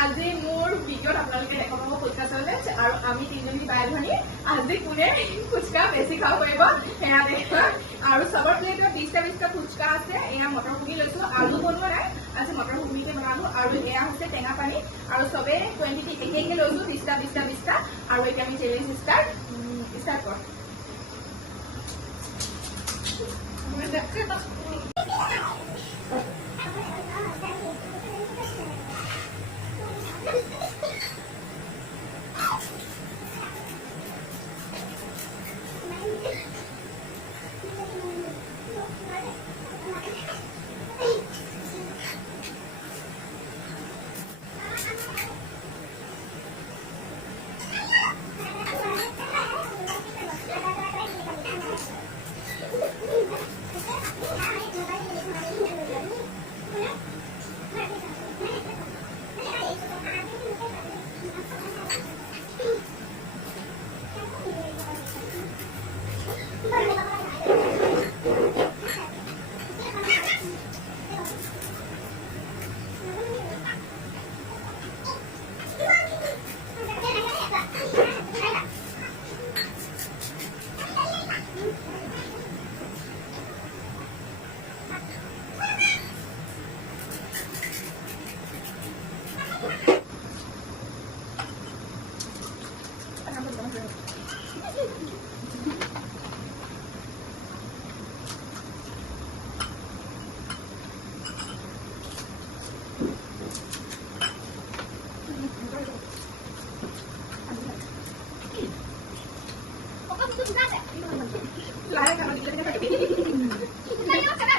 আজি মোৰ ভিডিঅ'ত আপোনালোকে দেখা পাব ফুচকা চেলেঞ্জ আৰু আমি তিনিজনী বাই ভনী আজি কোনে ফুচকা বেছি খাব পাৰিব সেয়া দেখা আৰু চবৰ প্লেটত 20টা ফুচকা আছে এয়া মটৰ ঘুগনি লৈছো আলু বনোৱা নাই আজি মটৰ ঘুগনিকে বনালো আৰু এয়া হৈছে টেঙা পানী আৰু চবে কোৱান্টিটি একে লৈছো 20টা আৰু এতিয়া আমি চেলেঞ্জ ষ্টাৰ্ট কৰ Lari kalau kita pakai ini. Ayo sana.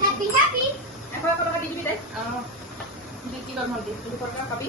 Happy. Apa kalau di sini deh? Di kilo nanti. Di kota kapi.